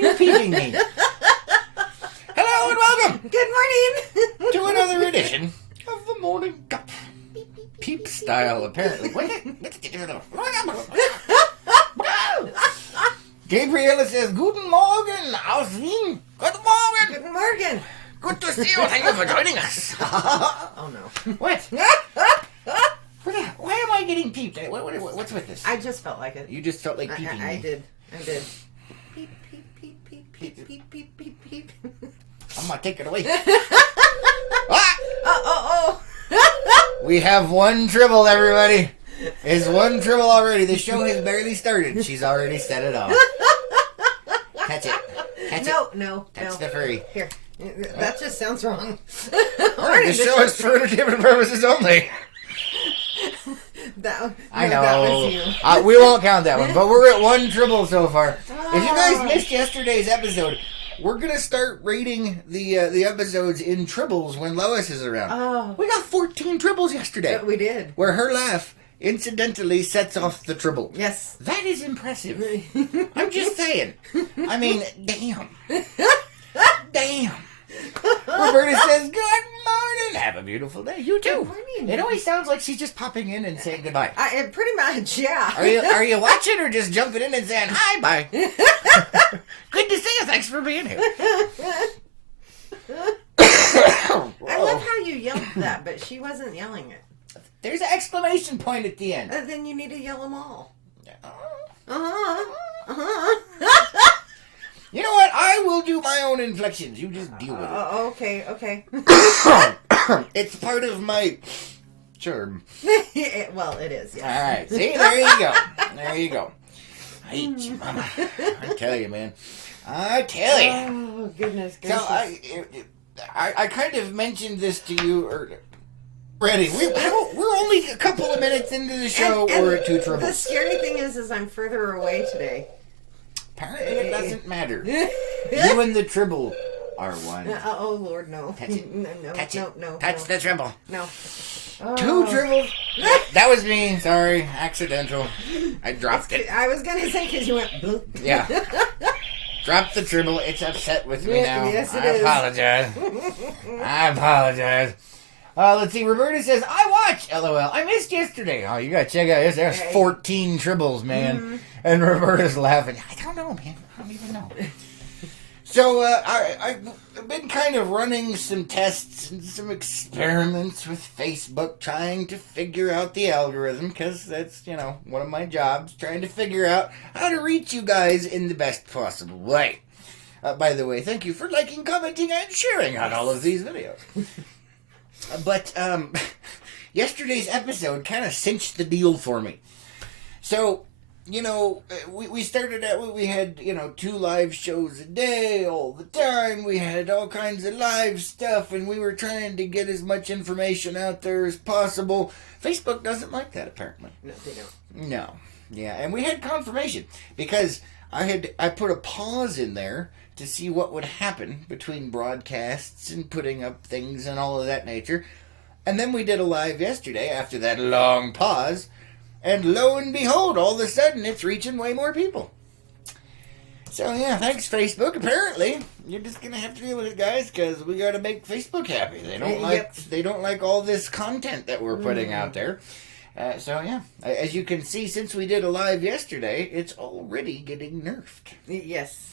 you peeping me? Hello and welcome Good morning. to another edition of the Morning Cup. Peep style, apparently. Gabriela says, Guten Morgen aus Wien. Guten Morgen. Good morning. Good to see you. Thank you for joining us. Oh no. What? Why am I getting peeped? What's with this? I just felt like it. You just felt like peeping I me. did. Peep, peep, peep, peep, peep, peep, peep, peep, peep. I'm gonna take it away. Oh. We have one tribble, everybody. It's one tribble already. The show has barely started. She's already set it off. Catch it. Catch it. No. Catch the furry. Here. That just sounds wrong. The show is for entertainment purposes only. I know. That was you. We won't count that one, but we're at one tribble so far. If you guys missed yesterday's episode, we're going to start rating the episodes in tribbles when Lois is around. Oh. We got 14 tribbles yesterday. We did. Where her laugh incidentally sets off the tribble. Yes. That is impressive. I'm just saying. I mean, damn. Damn. Roberta says, good morning. Have a beautiful day. You too. Good morning. It always sounds like she's just popping in and saying goodbye. Pretty much, yeah. Are you watching or just jumping in and saying, hi, bye? Good to see you. Thanks for being here. I love how you yelled that, but she wasn't yelling it. There's an exclamation point at the end. Then you need to yell them all. You know what? I will do my own inflections. You just deal with it. Okay. It's part of my charm. Well, it is, yes. All right. See? There you go. I hate you, Mama. I tell you, man. I tell you. Oh, goodness. So I kind of mentioned this to you earlier. Ready? We're only a couple of minutes into the show. We're at two tribbles. The scary thing is I'm further away today. Apparently it doesn't matter. You and the tribble are one. Oh, Lord, no. Touch it. No. Touch the tribble. No. Two tribbles. That was me. Sorry. Accidental. I dropped it. I was going to say because you went bloop. Yeah. Drop the tribble. It's upset with me now. Yes, it I is. apologize. Let's see. Roberta says, I watch. LOL. I missed yesterday. Oh, you gotta check out this. There's 14 tribbles, man. Mm-hmm. And Roberta's laughing. I don't know, man. I don't even know. So, I've been kind of running some tests and some experiments with Facebook trying to figure out the algorithm because that's, one of my jobs, trying to figure out how to reach you guys in the best possible way. By the way, thank you for liking, commenting, and sharing on all of these videos. But yesterday's episode kind of cinched the deal for me. So, we started out, we had, 2 live shows a day all the time. We had all kinds of live stuff, and we were trying to get as much information out there as possible. Facebook doesn't like that, apparently. No, they don't. No. Yeah, and we had confirmation because I put a pause in there to see what would happen between broadcasts and putting up things and all of that nature. And then we did a live yesterday after that long pause. And lo and behold, all of a sudden, it's reaching way more people. So, yeah, thanks, Facebook. Apparently, you're just going to have to deal with it, guys, because we got to make Facebook happy. They don't like all this content that we're putting out there. So, yeah, as you can see, since we did a live yesterday, it's already getting nerfed. Yes.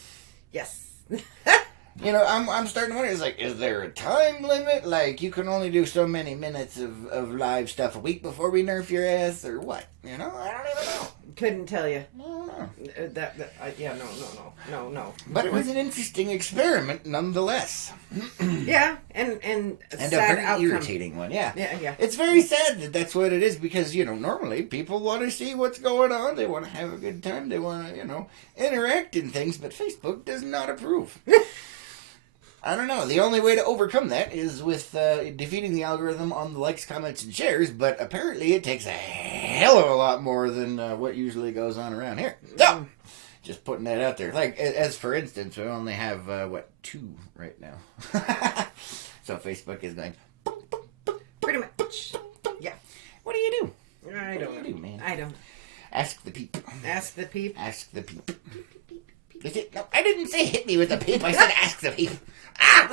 I'm starting to wonder, is there a time limit? Like, you can only do so many minutes of live stuff a week before we nerf your ass, or what? I don't even know. Couldn't tell you. I don't know. No. But it was an interesting experiment, nonetheless. Yeah, and a sad very outcome. irritating one, yeah. Yeah. It's very sad that that's what it is, because, normally people want to see what's going on, they want to have a good time, they want to, interact in things, but Facebook does not approve. I don't know. The only way to overcome that is with defeating the algorithm on the likes, comments, and shares, but apparently it takes a hell of a lot more than what usually goes on around here. So, just putting that out there. Like, as for instance, we only have, 2 right now. So Facebook is going... Pretty much. Yeah. What do you do? I don't know, man. I don't. Ask the peep. Ask the peep. Ask the peep. No, I didn't say hit me with the peep. I said ask the peep. Ah!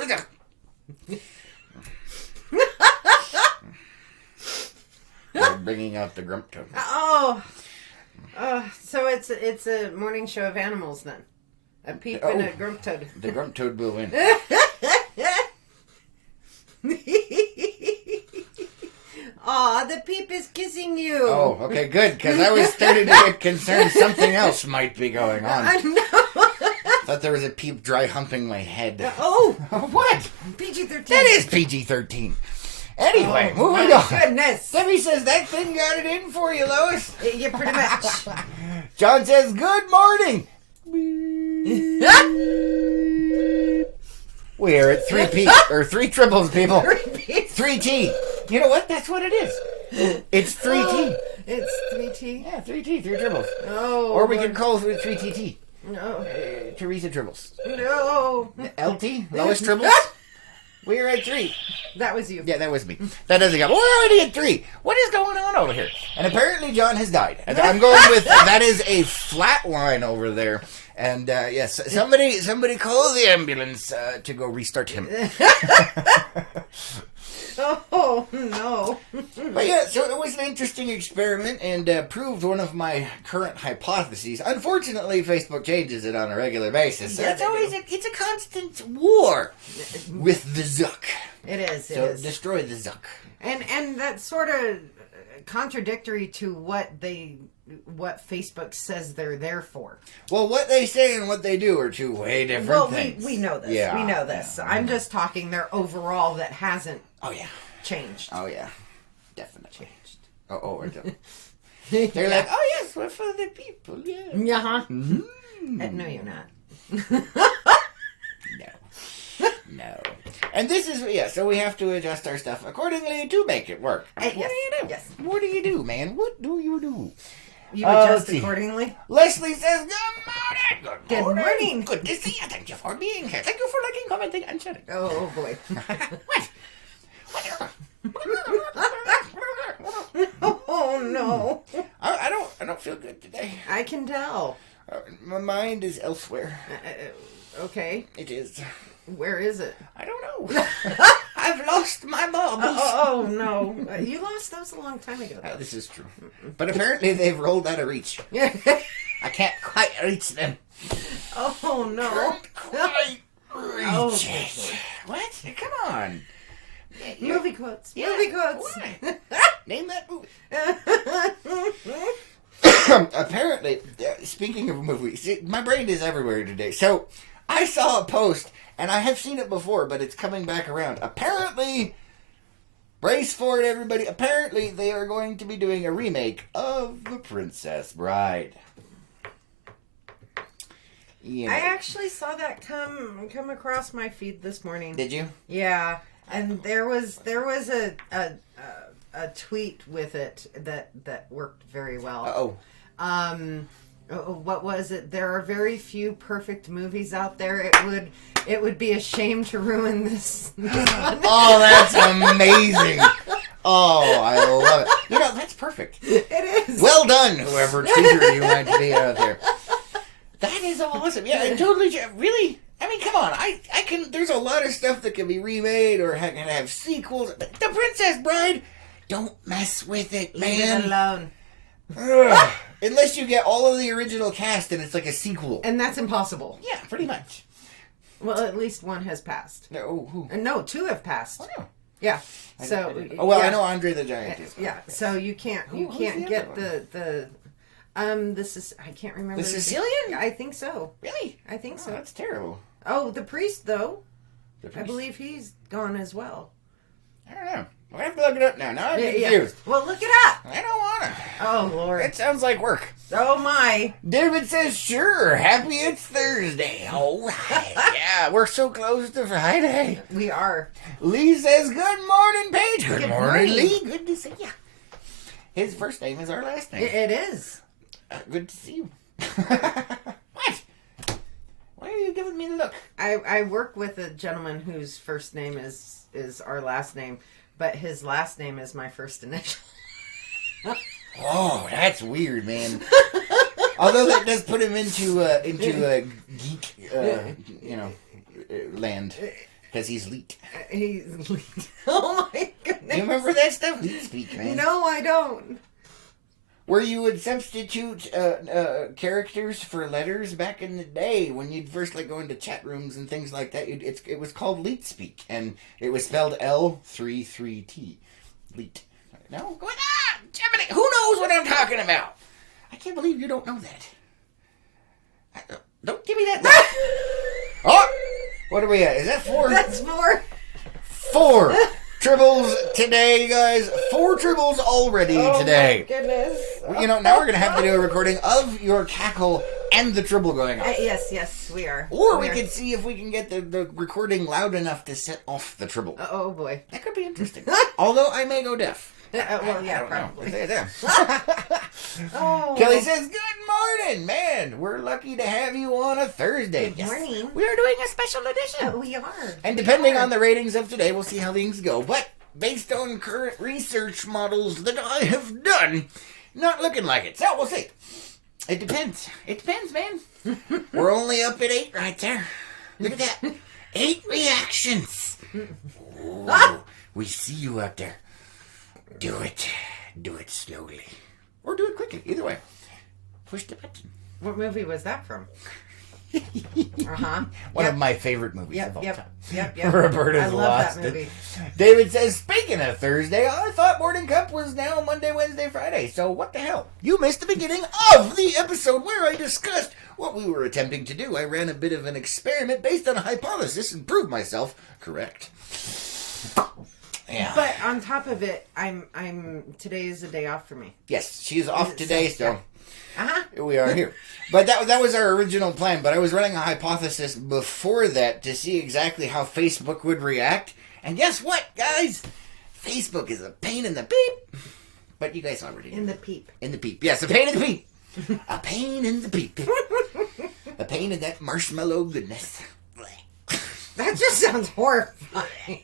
We're bringing out the grump toad. So it's a morning show of animals then. A peep and a grump toad. The grump toad will win. Aw, the peep is kissing you. Oh, okay, good, because I was starting to get concerned something else might be going on. I know. Thought there was a peep dry humping my head. Oh! What? PG-13. That is PG-13. Anyway, Oh, moving my on. goodness. Debbie says that thing got it in for you, Lois. Yeah, pretty much. John says, good morning. We are at 3P, or 3 triples, people. 3T. You know what? That's what it is. It's 3T. It's 3T? Yeah, 3T, 3 triples. Oh. Or we can call it 3TT. No. Teresa Tribbles. No. LT, Lois Tribbles. We're at 3. That was you. Yeah, that was me. That doesn't count. We're already at 3. What is going on over here? And apparently John has died. And I'm going with, that is a flat line over there. And yes, somebody call the ambulance to go restart him. Oh, no. But yeah, so it was an interesting experiment and proved one of my current hypotheses. Unfortunately, Facebook changes it on a regular basis. So Yeah, it's they always do. it's a constant war with the Zuck. It is. So destroy the Zuck. And that's sort of contradictory to what Facebook says they're there for. Well, what they say and what they do are two way different things. We know this. Yeah, we know this. yeah. I'm just talking their overall that hasn't Oh yeah. changed. Oh yeah. Definitely changed. Oh, I don't. They're like, oh yes, we're for the people. Yeah. Yeah. Mm-hmm. No, you're not. No. And this is, so we have to adjust our stuff accordingly to make it work. What do you do? Yes. What do you do, man? What do you do? You adjust let's see. accordingly. Leslie says, good morning. Good morning. Good to see you. Thank you for being here. Thank you for liking, commenting, and sharing. Oh boy. What? Oh no. I don't feel good today. I can tell. My mind is elsewhere. Okay. It is. Where is it? I don't know. I've lost my marbles. Oh no. You lost those a long time ago. This is true. But apparently they've rolled out of reach. I can't quite reach them. Oh no. Can't quite reach Oh, it. What? Come on. Movie quotes. Yeah, Movie quotes. what? Name that movie. Apparently, speaking of movies, my brain is everywhere today. So, I saw a post, and I have seen it before, but it's coming back around. Apparently, brace for it, everybody. Apparently, they are going to be doing a remake of The Princess Bride. You know. I actually saw that come across my feed this morning. Did you? Yeah, and there was a tweet with it that worked very well. What was it? There are very few perfect movies out there. It would be a shame to ruin this one. Oh, that's amazing. Oh, I love it. You know, that's perfect. It is. Well done, whoever tweeter you might be out there. That is awesome. Yeah, it totally. Really? I mean, come on. I can. There's a lot of stuff that can be remade or can have sequels. But The Princess Bride, don't mess with it, Leave man. it alone. Ugh. Unless you get all of the original cast and it's like a sequel. And that's impossible. Yeah, pretty much. Well, at least one has passed. No, who? No, 2 have passed. Oh, no. Yeah. I So. didn't- well, yeah. I know Andre the Giant is. Yeah. So you can't Who's the get other the this is I can't remember The Sicilian? I think so. Really? I think Oh, so. that's terrible. Oh, the priest though. The I priest. believe he's gone as well. I don't know. I have to look it up now. Now I'm confused. Well, look it up. I don't want to. Oh Lord. It sounds like work. Oh my. David says, sure, happy it's Thursday. All right. Yeah, we're so close to Friday. We are. Lee says, good morning, Paige. Good morning, morning. Lee. Good to see you. His first name is our last name. It is. Good to see you. What? Why are you giving me the look? I work with a gentleman whose first name is our last name, but his last name is my first initial. Oh, that's weird, man. Although that does put him into geek, land. Because he's leet. He's leet. Oh my goodness. You remember that stuff? Leet speak, man. No, I don't. Where you would substitute characters for letters back in the day when you'd first go into chat rooms and things like that. It was called leet speak, and it was spelled L33T. Leet. No? Go on! Jiminy! Who knows what I'm talking about? I can't believe you don't know that. Don't give me that. Oh! What are we at? Is that 4? That's 4. 4 tribbles today, guys. 4 tribbles already today. Oh, my goodness. Now we're going to have to do a recording of your cackle and the tribble going on. Yes, we are. Or we could see if we can get the recording loud enough to set off the tribble. Oh, boy. That could be interesting. Although I may go deaf. Probably. Kelly says, good morning, man. We're lucky to have you on a Thursday. Good morning. We are doing a special edition. We are. And depending on the ratings of today, we'll see how things go. But based on current research models that I have done, not looking like it. So we'll see. It depends. It depends, man. We're only up at 8 right there. Look at that. 8 reactions. Ooh, we see you out there. Do it. Do it slowly. Or do it quickly. Either way. Push the button. What movie was that from? One of my favorite movies of all time. Yep. Roberta's I love lost that movie. it. David says, speaking of Thursday, I thought Morning Cup was now Monday, Wednesday, Friday. So what the hell? You missed the beginning of the episode where I discussed what we were attempting to do. I ran a bit of an experiment based on a hypothesis and proved myself correct. Yeah. But on top of it, today is a day off for me. Yes, she's off today, so Uh-huh. we are here. But that was our original plan. But I was running a hypothesis before that to see exactly how Facebook would react. And guess what, guys? Facebook is a pain in the peep. But you guys already know. In the peep. In the peep. Yes, a pain in the peep. A pain in the peep. A pain in that marshmallow goodness. That just sounds horrifying.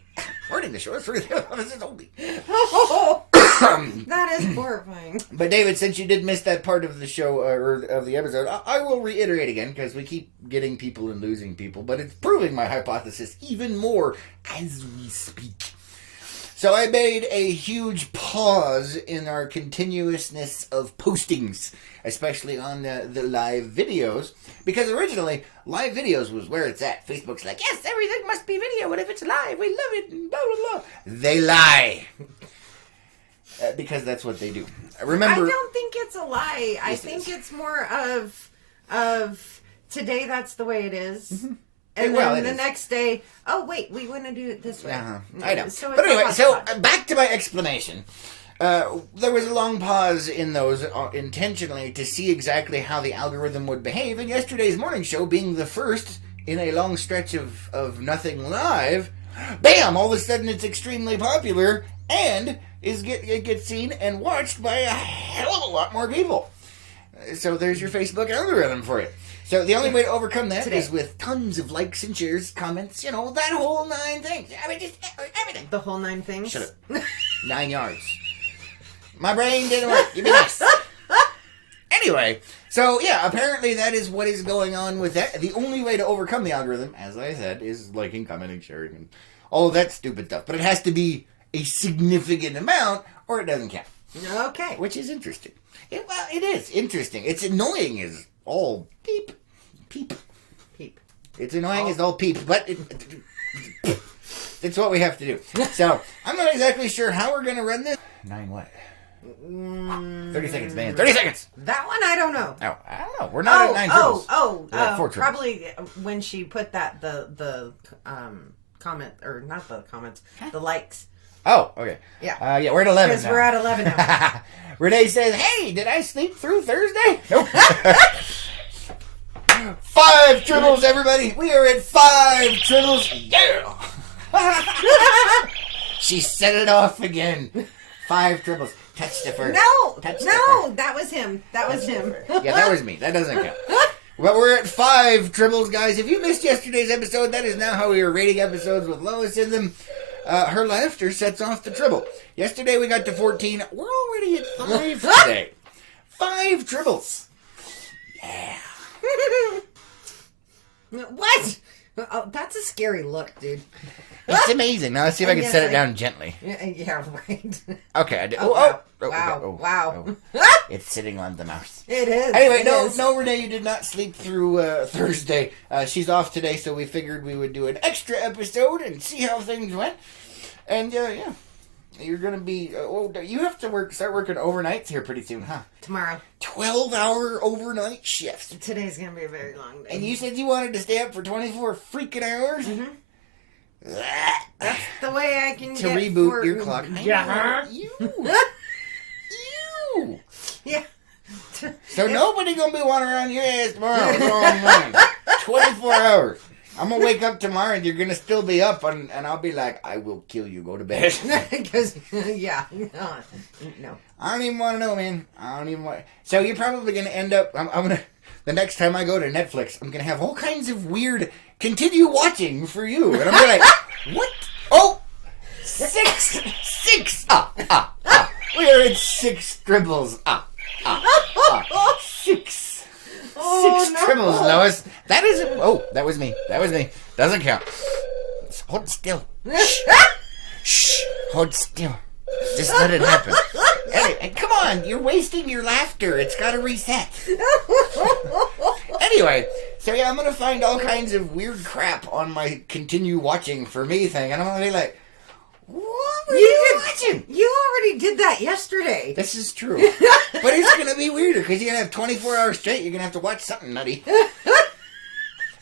Morning, the show is for this is only. Oh, that is horrifying. But David, since you did miss that part of the show or of the episode, I will reiterate again because we keep getting people and losing people, but it's proving my hypothesis even more as we speak. So I made a huge pause in our continuousness of postings, especially on the live videos, because originally live videos was where it's at. Facebook's like, yes, everything must be video, and if it's live, we love it, and blah, blah, blah. They lie. Because that's what they do. Remember, I don't think it's a lie. I think it's more of today that's the way it is. Mm-hmm. And then the next day, oh wait, we want to do it this way. I know. So but anyway, back to my explanation. There was a long pause in those intentionally to see exactly how the algorithm would behave. And yesterday's morning show being the first in a long stretch of nothing live, bam! All of a sudden it's extremely popular and it gets seen and watched by a hell of a lot more people. So there's your Facebook algorithm for you. So the only way to overcome that is with tons of likes and shares, comments, that whole 9 things. I mean, just everything. The whole 9 things? Shut up. 9 yards. My brain didn't work. Give me this. Anyway, so yeah, apparently that is what is going on with that. The only way to overcome the algorithm, as I said, is liking, commenting, sharing, and all of that stupid stuff. But it has to be a significant amount or it doesn't count. Okay. Which is interesting. It is interesting. It's annoying as all peep. It's annoying as all peep, but it's what we have to do. So, I'm not exactly sure how we're going to run this. 9 what? 30 seconds, man. 30 seconds! That one, I don't know. Oh, I don't know. We're not at 9 triples. We're at 4 triples. Probably when she put that, the comment, or not the comments, the likes. Oh, okay. Yeah. Yeah, we're at 11 because we're at 11 now. Renee says, hey, did I sleep through Thursday? Nope. 5 triples, everybody. We are at 5 triples. Yeah. She set it off again. 5 triples. Touch the first. No, that was him. That was him. Yeah, that was me. That doesn't count. But we're at 5 triples, guys. If you missed yesterday's episode, that is now how we are rating episodes with Lois in them. Her laughter sets off the triple. Yesterday we got to 14. We're already at 5 today. 5 triples. Yeah. What? Oh, that's a scary look, dude. It's amazing. Now let's see if I can set it down gently. Yeah, right. Okay, I did. Wow. Okay. Wow. It's sitting on the mouse. It is. Anyway, it no, Renee, you did not sleep through Thursday. She's off today, so we figured we would do an extra episode and see how things went. And yeah, you're gonna be. You have to start working overnights here pretty soon, huh? Tomorrow. 12-hour overnight shifts. Today's gonna be a very long day. And you said you wanted to stay up for 24 freaking hours. Mm-hmm. That's the way I can to get reboot your clock. Yeah. You. Yeah. So nobody gonna be wandering on your ass tomorrow. It's all morning. 24 hours. I'm gonna wake up tomorrow and you're gonna still be up and I'll be like, I will kill you. Go to bed. Because yeah, no. I don't even want to know, man. I don't even want. So you're probably gonna end up. I'm gonna. The next time I go to Netflix, I'm gonna have all kinds of weird continue watching for you, and I'm gonna be like, what? Oh, six. We're in 6 dribbles. Six. Oh, Six dribbles, Lois. That is. Oh, that was me. Doesn't count. Hold still. Shh. Hold still. Just let it happen. Anyway, come on, you're wasting your laughter. It's got to reset. Anyway, so yeah, I'm going to find all kinds of weird crap on my continue watching for me thing, and I'm going to be like, what were you watching? You already did that yesterday. This is true. But it's going to be weirder, because you're going to have 24 hours straight. You're going to have to watch something nutty.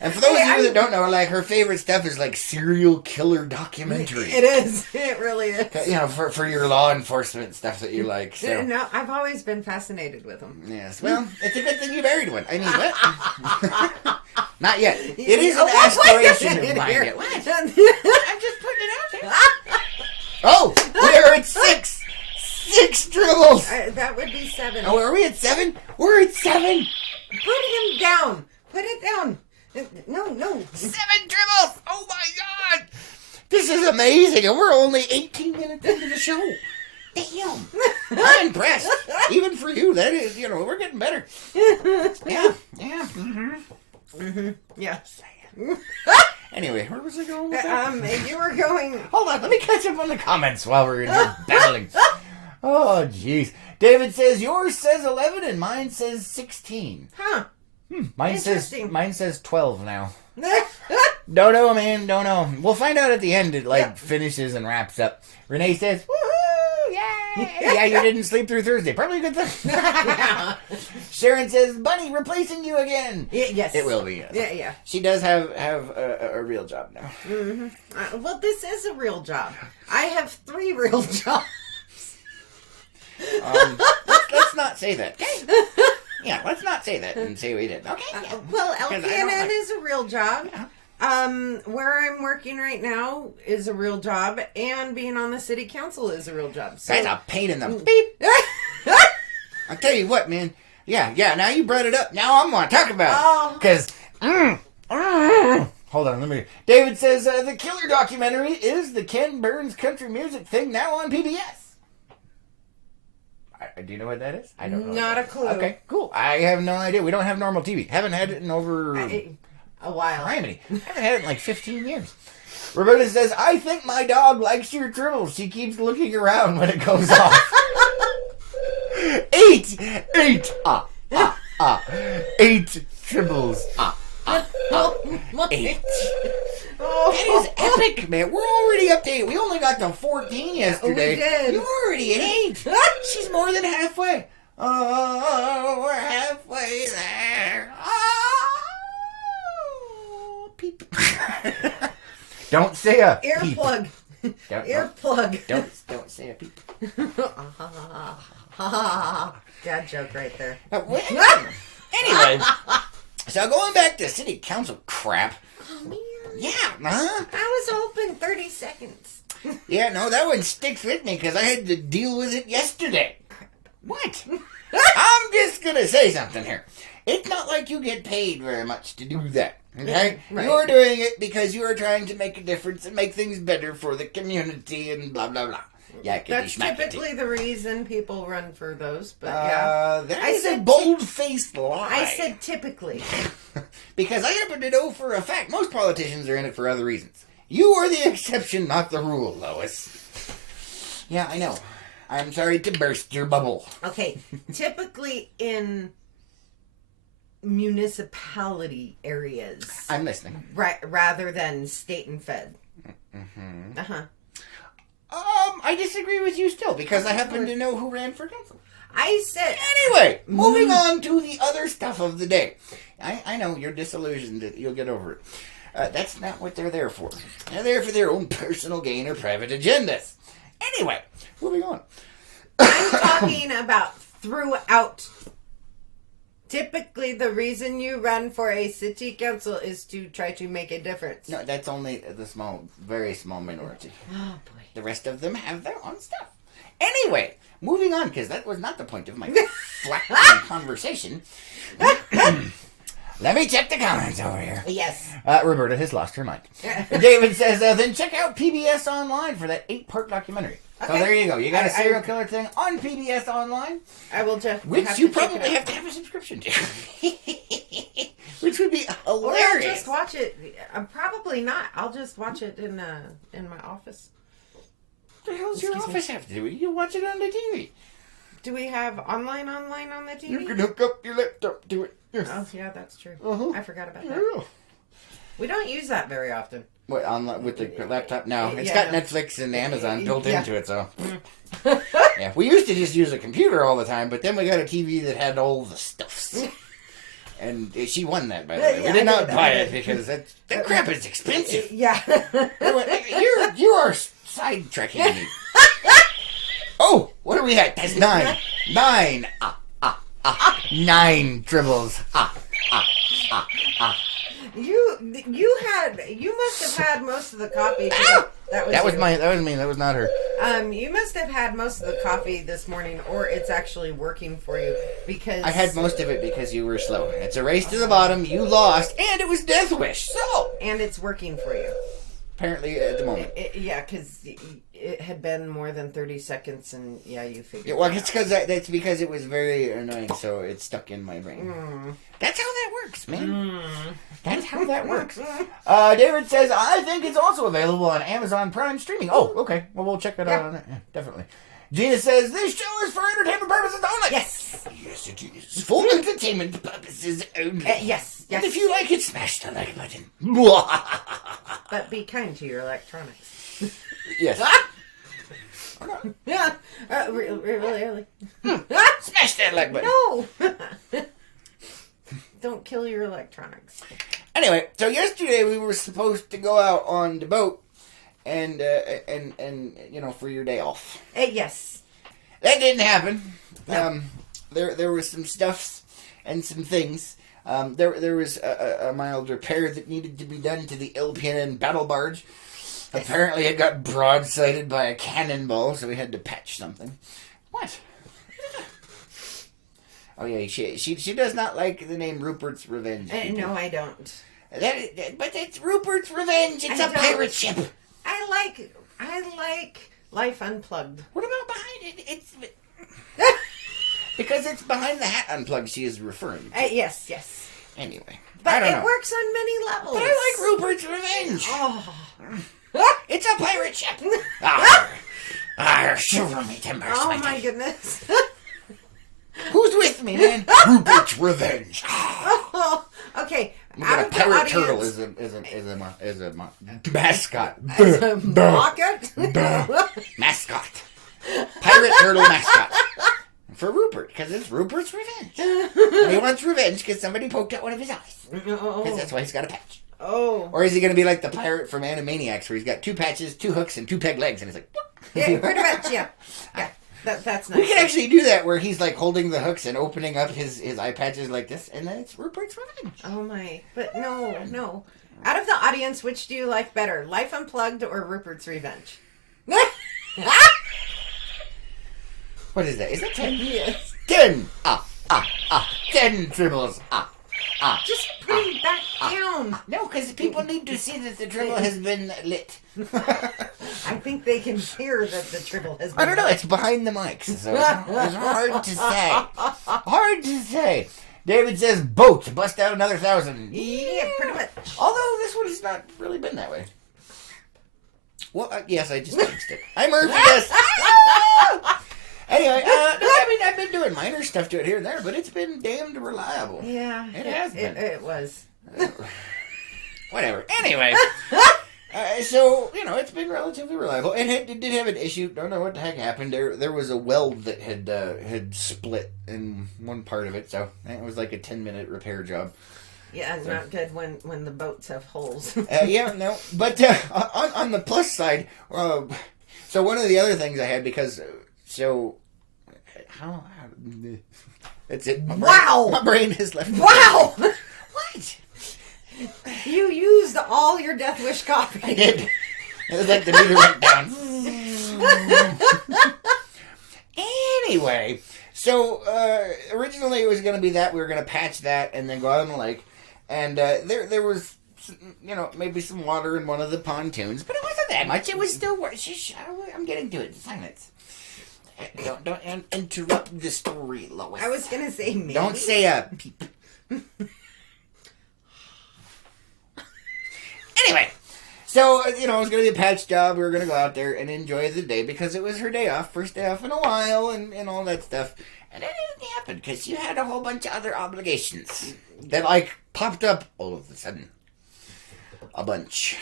And for those of you that don't know, like, her favorite stuff is, like, serial killer documentary. It is. It really is. You know, for your law enforcement stuff that you like. So. No, I've always been fascinated with them. Yes. Well, it's a good thing you married one. I mean, what? Not yet. It is an aspiration of mine. What? I'm just putting it out there. Oh, we're at 6. 6 dribbles. That would be 7. Oh, are we at 7? We're at 7. Put him down. Put it down. No. 7 dribbles! Oh my god! This is amazing, and we're only 18 minutes into the show. Damn! I'm impressed. Even for you, that is, we're getting better. Yeah. Yeah. Anyway, where was I going with that? You were going... Hold on, let me catch up on the comments while we're in here battling. Oh, jeez. David says, yours says 11 and mine says 16. Huh. Mine says 12 now. Don't know, man. Don't know. We'll find out at the end. It finishes and wraps up. Renee says, "Woohoo! Yay! Yeah, you didn't sleep through Thursday. Probably a good thing." Sharon says, "Bunny replacing you again." Yes, it will be. Yes. Yeah. She does have a real job now. Mm-hmm. Well, this is a real job. I have 3 real jobs. Let's not say that. Yeah, let's not say that and say we did. Okay. Yeah. Well, LKNN is a real job. Yeah. Where I'm working right now is a real job, and being on the city council is a real job. So. That's a pain in the beep. I'll tell you what, man. Yeah. Now you brought it up. Now I'm going to talk about it. Because, hold on, let me. David says the killer documentary is the Ken Burns country music thing now on PBS. Do you know what that is? I don't know. Not a clue. Okay, cool. I have no idea. We don't have normal TV. Haven't had it in over a while. Haven't had it in like 15 years. Roberta says, I think my dog likes your dribbles. She keeps looking around when it goes off. 8 dribbles. 8. That is epic, man. We're already updated. We only got to 14 yesterday. We did. You're already at 8. She's more than halfway. Oh, we're halfway there. Oh, peep. Don't say a earplug. Peep. Earplug. Don't say a peep. Dad joke right there. Anyway, so going back to city council crap. Oh, man. Yeah, I was hoping 30 seconds. Yeah, no, that one sticks with me because I had to deal with it yesterday. What? I'm just going to say something here. It's not like you get paid very much to do that. Okay? Right. You're doing it because you are trying to make a difference and make things better for the community and blah, blah, blah. That's typically the reason people run for those, but that is a bold-faced lie. I said typically. Because I happen to know for a fact most politicians are in it for other reasons. You are the exception, not the rule, Lois. Yeah, I know. I'm sorry to burst your bubble. Okay, typically in municipality areas. I'm listening. Rather than state and fed. Mm-hmm. Uh-huh. I disagree with you still, because I happen to know who ran for council. I said... Anyway, moving on to the other stuff of the day. I know, you're disillusioned. You'll get over it. That's not what they're there for. They're there for their own personal gain or private agendas. Anyway, moving on. I'm talking about throughout. Typically, the reason you run for a city council is to try to make a difference. No, that's only the very small minority. Oh, boy. The rest of them have their own stuff. Anyway, moving on, because that was not the point of my flat conversation. Let me check the comments over here. Yes. Roberta has lost her mind. David says, then check out PBS Online for that 8-part documentary. Okay. So there you go. You got a serial killer thing on PBS Online. I will just... Which you probably have to have a subscription to. Which would be hilarious. Or I'll just watch it. Probably not. I'll just watch it in my office. What the hell does your office have to do with it? You watch it on the TV. Do we have online on the TV? You can hook up your laptop to it. Yes. Oh, yeah, that's true. Uh-huh. I forgot about that. We don't use that very often. What, with the laptop? No. It's got Netflix and Amazon built into it, so. Yeah, we used to just use a computer all the time, but then we got a TV that had all the stuffs. And she won that, by the way. We did not buy it because that crap is expensive. Yeah. You are sidetracking me. Oh, what are we at? That's 9. 9. 9 dribbles. You must have had most of the coffee. That was me. That was not her. You must have had most of the coffee this morning, or it's actually working for you because I had most of it because you were slow. It's a race to the bottom. You lost, and it was Death Wish. So, and it's working for you. Apparently, at the moment. Yeah, because it had been more than 30 seconds, and you figured. Yeah, well, it's that's because it was very annoying, so it stuck in my brain. That's how that works, man. That's how that works. David says, I think it's also available on Amazon Prime streaming. Oh, okay. Well, we'll check that out on that. Yeah, definitely. Gina says, this show is for entertainment purposes only. Yes. Yes, it is. For entertainment purposes only. Yes. And if you like it, smash the like button. But be kind to your electronics. Yes. Yeah. Really. Smash that like button. No. Don't kill your electronics. Anyway, so yesterday we were supposed to go out on the boat and for your day off. Yes. That didn't happen. No. There was some stuffs and some things. There was a mild repair that needed to be done to the LPNN battle barge. Yes. Apparently it got broadsided by a cannonball, so we had to patch something. What? Oh yeah, she does not like the name Rupert's Revenge. No, I don't. But it's Rupert's Revenge. It's a pirate ship. I like Life Unplugged. What about behind it? It's because it's behind the hat unplugged. She is referring to. Yes. Anyway, but I don't know. It works on many levels. But I like Rupert's Revenge. Oh, it's a pirate ship. Shiver me timbers. Oh my goodness. Who's with me, man? Rupert's Revenge. Oh, okay. Out of pirate turtle is a mascot. As a market? Mascot. Pirate turtle mascot. For Rupert, because it's Rupert's Revenge. And he wants revenge because somebody poked out one of his eyes. Because that's why he's got a patch. Oh. Or is he going to be like the pirate from Animaniacs where he's got 2 patches, 2 hooks, and 2 peg legs, and he's like... Yeah, pretty much, yeah. That's nice. We can actually do that where he's like holding the hooks and opening up his eye patches like this, and then it's Rupert's Revenge. Oh my. But no. Out of the audience, which do you like better? Life Unplugged or Rupert's Revenge? What is that? Is that 10? Yes. 10! 10 dribbles. Just put him back down. No, because people need to see that the tribble has been lit. I think they can hear that the tribble has been I don't know. It's behind the mics, so it's hard to say. Hard to say. David says, boat, bust out another 1,000. Yeah, pretty much. Although this one has not really been that way. Well, yes, I just jinxed it. Hi, Murphy. Yes. Anyway, I've been doing minor stuff to it here and there, but it's been damned reliable. Yeah. It has been. It was. Whatever. Anyway. So, it's been relatively reliable. And it did have an issue. Don't know what the heck happened. There was a weld that had split in one part of it, so it was like a 10-minute repair job. Yeah, so, not good when the boats have holes. Yeah, no. But on the plus side, so one of the other things I had, because, how that's it. My brain has left. Wow! What? You used all your Death Wish coffee. I did. It was like the meter went down. Anyway, so originally it was going to be that we were going to patch that and then go out on the lake, and there was maybe some water in one of the pontoons, but it wasn't that much. It was still. I'm getting to it. Silence. Don't interrupt the story, Lois. I was going to say maybe. Don't say a peep. Anyway, so, it was going to be a patch job. We were going to go out there and enjoy the day because it was her day off, first day off in a while, and all that stuff. And it didn't happen because you had a whole bunch of other obligations that, popped up all of a sudden. A bunch.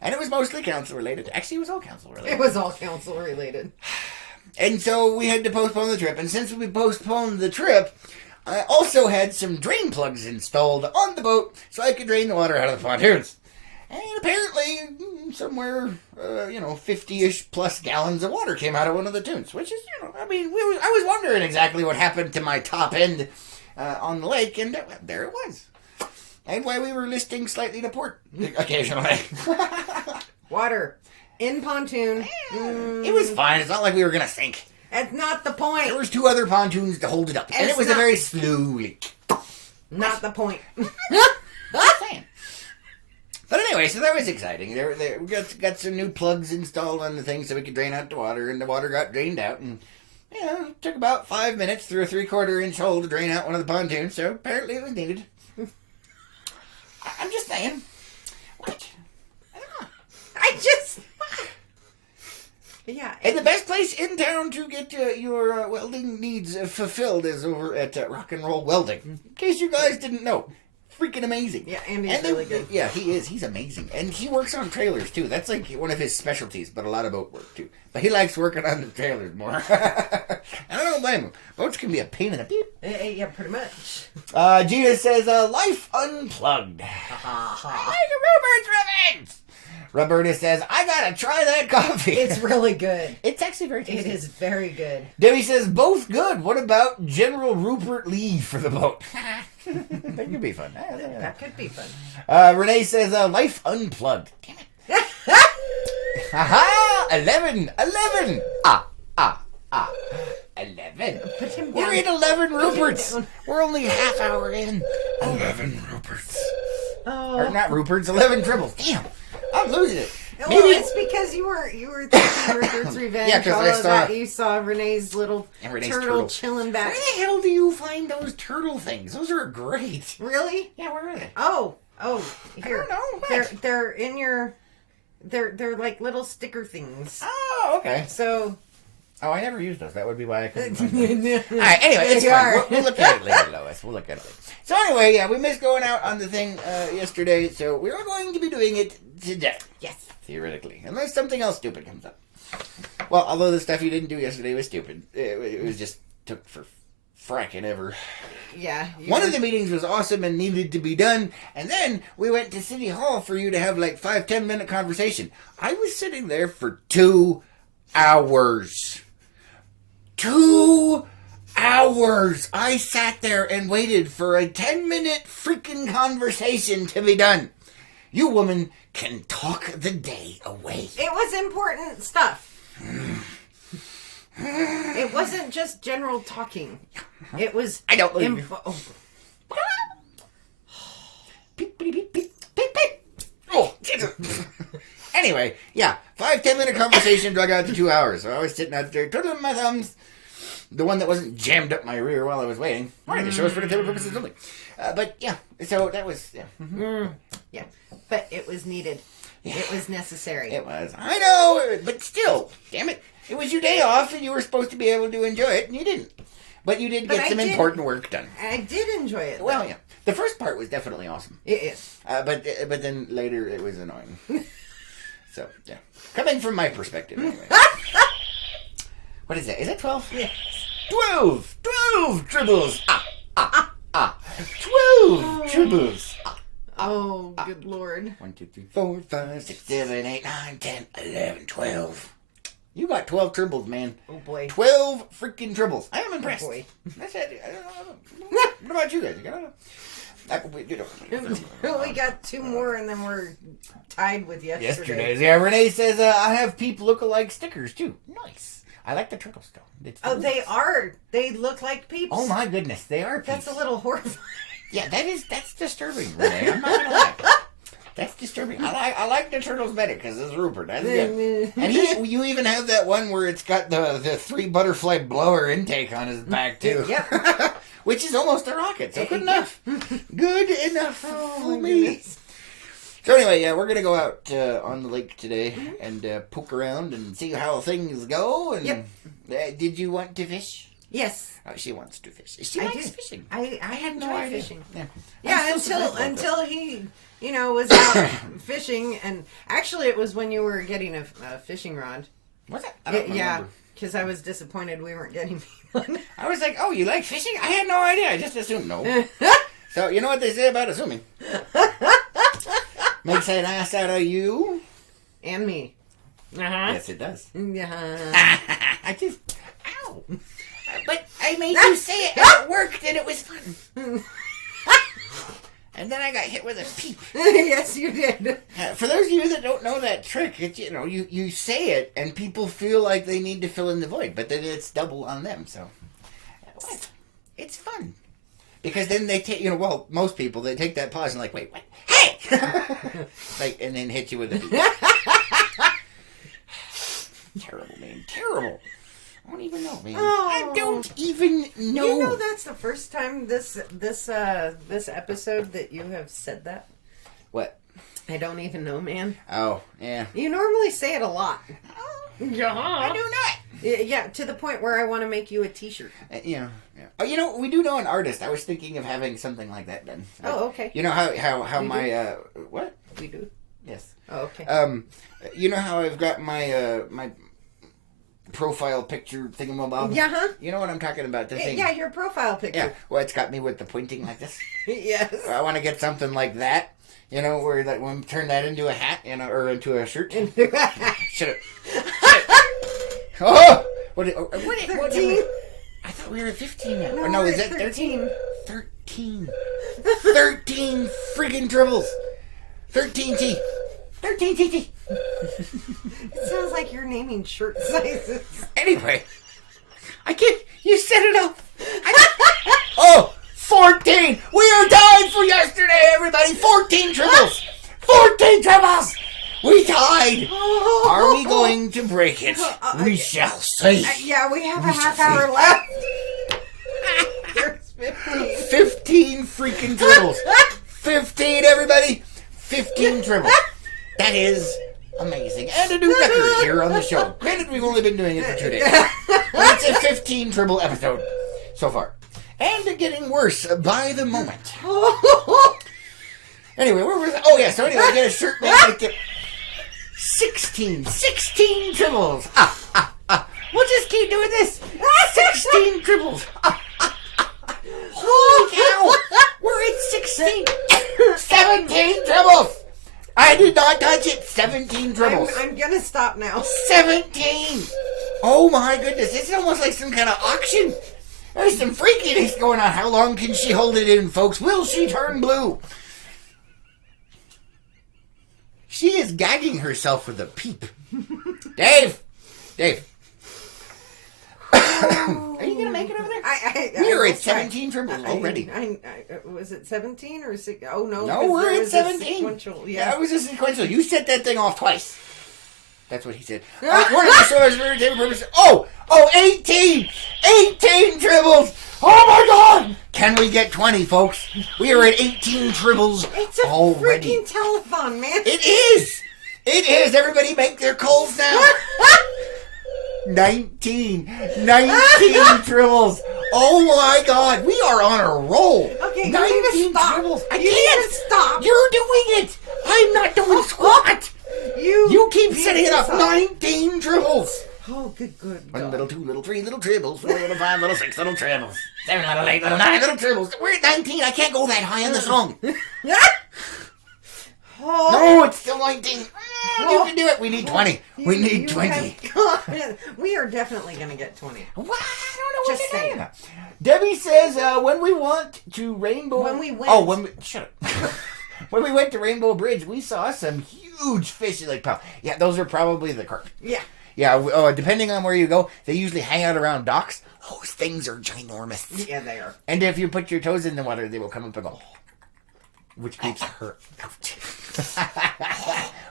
And it was mostly council-related. Actually, it was all council-related. It was all council-related. And so we had to postpone the trip. And since we postponed the trip, I also had some drain plugs installed on the boat so I could drain the water out of the pontoons. And apparently, somewhere, 50-ish plus gallons of water came out of one of the tunes, which is, I was wondering exactly what happened to my top end on the lake, and there it was. And why we were listing slightly to port occasionally. Water in pontoon. It was fine. It's not like we were going to sink. That's not the point. There was 2 other pontoons to hold it up. And it was a very slow leak. Not the point. Just saying. But anyway, so that was exciting. We got some new plugs installed on the thing so we could drain out the water. And the water got drained out. And, it took about 5 minutes through a 3/4 inch hole to drain out one of the pontoons. So apparently it was needed. I'm just saying. What? I don't know. Yeah. And the best place in town to get your welding needs fulfilled is over at Rock and Roll Welding. In case you guys didn't know. Freaking amazing. Yeah, Andy's really good. Yeah, he is. He's amazing. And he works on trailers, too. That's like one of his specialties, but a lot of boat work, too. But he likes working on the trailers more. And I don't blame him. Boats can be a pain in the beep. Yeah, pretty much. Gina says, Life Unplugged. I like a Robert's Revenge. Roberta says, I gotta try that coffee. It's really good. It's actually very tasty. It is very good. Debbie says, both good. What about General Rupert Lee for the boat? That could be fun. That could be fun. Renee says, Life Unplugged. Damn it. Aha! 11. 11. 11. Put him down. We're in 11 Ruperts. We're only half hour in. 11 Ruperts. Oh. Or not Ruperts, 11 tribbles. Damn. I'm losing it. Well, it's because you were thinking Rupert's Revenge. Yeah, because you saw Renee's little turtle chilling back. Where the hell do you find those turtle things? Those are great. Really? Yeah, where are they? Oh, here. I don't know. They're in your. They're like little sticker things. Oh, okay. So. Oh, I never used those. That would be why I couldn't find them. All right, anyway, it's fine. We'll look at it later, Lois. We'll look at it later. So anyway, yeah, we missed going out on the thing yesterday, so we are going to be doing it today. Yes. Theoretically. Unless something else stupid comes up. Well, although the stuff you didn't do yesterday was stupid. It was just took for fracking ever. Yeah. One of the meetings was awesome and needed to be done, and then we went to City Hall for you to have like 5-10 minute conversation. I was sitting there for 2 hours. 2 hours! I sat there and waited for a 10-minute freaking conversation to be done. You woman can talk the day away. It was important stuff. It wasn't just general talking. It was... I don't believe you. Beep, beep, beep, beep, beep, beep. Oh, Jesus. Anyway, yeah, 5-10 minute conversation drug out to 2 hours. So I was sitting out there twiddling my thumbs. The one that wasn't jammed up my rear while I was waiting. Wanted to show us for the table purposes only. But yeah, so that was yeah, but it was needed. Yeah. It was necessary. It was. I know, but still, damn it, it was your day off, and you were supposed to be able to enjoy it, and you didn't. But you did get some important work done. I did enjoy it. Well, yeah, the first part was definitely awesome. It is. But then later it was annoying. So yeah, coming from my perspective, anyway. What is that? Is that 12? Yes. 12 tribbles. 12 tribbles. Oh, good Lord. 1, 2, 3, 4, 5, 6, 7, 8, 9, 10, 11, 12. You got 12 tribbles, man. Oh, boy. 12 freaking tribbles. I am impressed. Oh, boy. That's it. I don't know. What about you guys? We got 2 more, and then we're tied with yesterday's. Yeah, Renee says, I have Peep look-alike stickers, too. Nice. I like the turtles, though. They are. They look like Peeps. Oh, my goodness. They are Peeps. That's a little horrifying. Yeah, that's disturbing, Renee. I'm not gonna lie. That's disturbing. I like the turtles better because it's Rupert. That's good. And you even have that one where it's got the 3 butterfly blower intake on his back too. Yep. Which is almost a rocket. So good enough. Good enough for me. Goodness. So anyway, yeah, we're gonna go out on the lake today and poke around and see how things go. And did you want to fish? Yes. Oh, she wants to fish. She likes fishing. I had no idea. Fishing. Yeah, until he, was out fishing, and actually it was when you were getting a fishing rod. Was it? I don't remember. Because I was disappointed we weren't getting one. I was like, oh, you like fishing? I had no idea. I just assumed no. So, you know what they say about assuming. Makes an ass out of you. And me. Uh-huh. Yes, it does. Yeah. I just... Ow. But I made you say it, and it worked, and it was fun. And then I got hit with a peep. Yes, you did. For those of you that don't know that trick, it's, you say it, and people feel like they need to fill in the void, but then it's double on them, so... It's fun. Because then they take, most people, they take that pause and like, wait, what? Hey! And then hit you with a beat. Terrible, man. Terrible. I don't even know, man. Oh. I don't even know. That's the first time this episode that you have said that. What? I don't even know, man. Oh, yeah. You normally say it a lot. Yeah. I do not. Yeah, to the point where I want to make you a t-shirt. Yeah. Oh, we do know an artist. I was thinking of having something like that done. Oh, okay. You know how my what? We do. Yes. Oh, okay. You know how I've got my my profile picture thingamabob? Yeah, huh? You know what I'm talking about? The thing. Yeah, your profile picture. Yeah. Well, it's got me with the pointing like this. Yes. I want to get something like that. Where that when turn that into a hat, or into a shirt. Shut up. Oh! What 13? I thought we were at 15 now. No, is that 13? 13. 13 freaking dribbles. 13 T. 13 TT. It sounds like you're naming shirt sizes. Anyway, I can't. You set it up. 14. We are tied for yesterday, everybody. 14 triples. 14 triples. We tied. Are we going to break it? We shall see. Yeah, we have a half hour left. There's 15. 15 freaking triples. 15, everybody. 15 triples. That is amazing. And a new record here on the show. Granted, we've only been doing it for 2 days. But it's a 15 triple episode so far. And getting worse by the moment. Anyway, where was it? Oh, yeah, so anyway, I get a shirt made like the 16 triples. We'll just keep doing this. 16 triples. Holy cow. We're at 16. 17 triples. I did not touch it. 17 triples. I'm going to stop now. 17. Oh, my goodness. This is almost like some kind of auction. There's some freakiness going on. How long can she hold it in, folks? Will she turn blue? She is gagging herself with a peep. Dave! Are you you gonna make it over there? We are at 17 triples already. Was it 17 or 6? Oh no, we're at 17. Yeah, it was a sequential. You set that thing off twice. That's what he said. We're not sure David. Oh, 18 triples. Oh my God! Can we get 20, folks? We are at 18 triples already. It's a freaking telethon, man. It is. It is. Everybody make their calls now. 19 triples. Oh my God, we are on a roll. Okay, 19 triples. I can't stop. You're doing it. I'm not doing squat. You keep setting it up. 19 triples. Oh, good. 1 little, 2 little, 3 little triples, 4 little, 5 little, 6 little triples, 7 little, 8 little, 9 little triples. We're at 19. I can't go that high in the song. No, it's still 19. You can do it. We need 20. We need 20. We are definitely going to get 20. What? I don't know what Just you're saying. doing. Debbie says when we went to Rainbow... Shut up. When we went to Rainbow Bridge, we saw some huge fish like Powell. Yeah, those are probably the carp. Yeah. Yeah, depending on where you go, they usually hang out around docks. Those things are ginormous. Yeah, they are. And if you put your toes in the water, they will come up and go, which keeps hurt.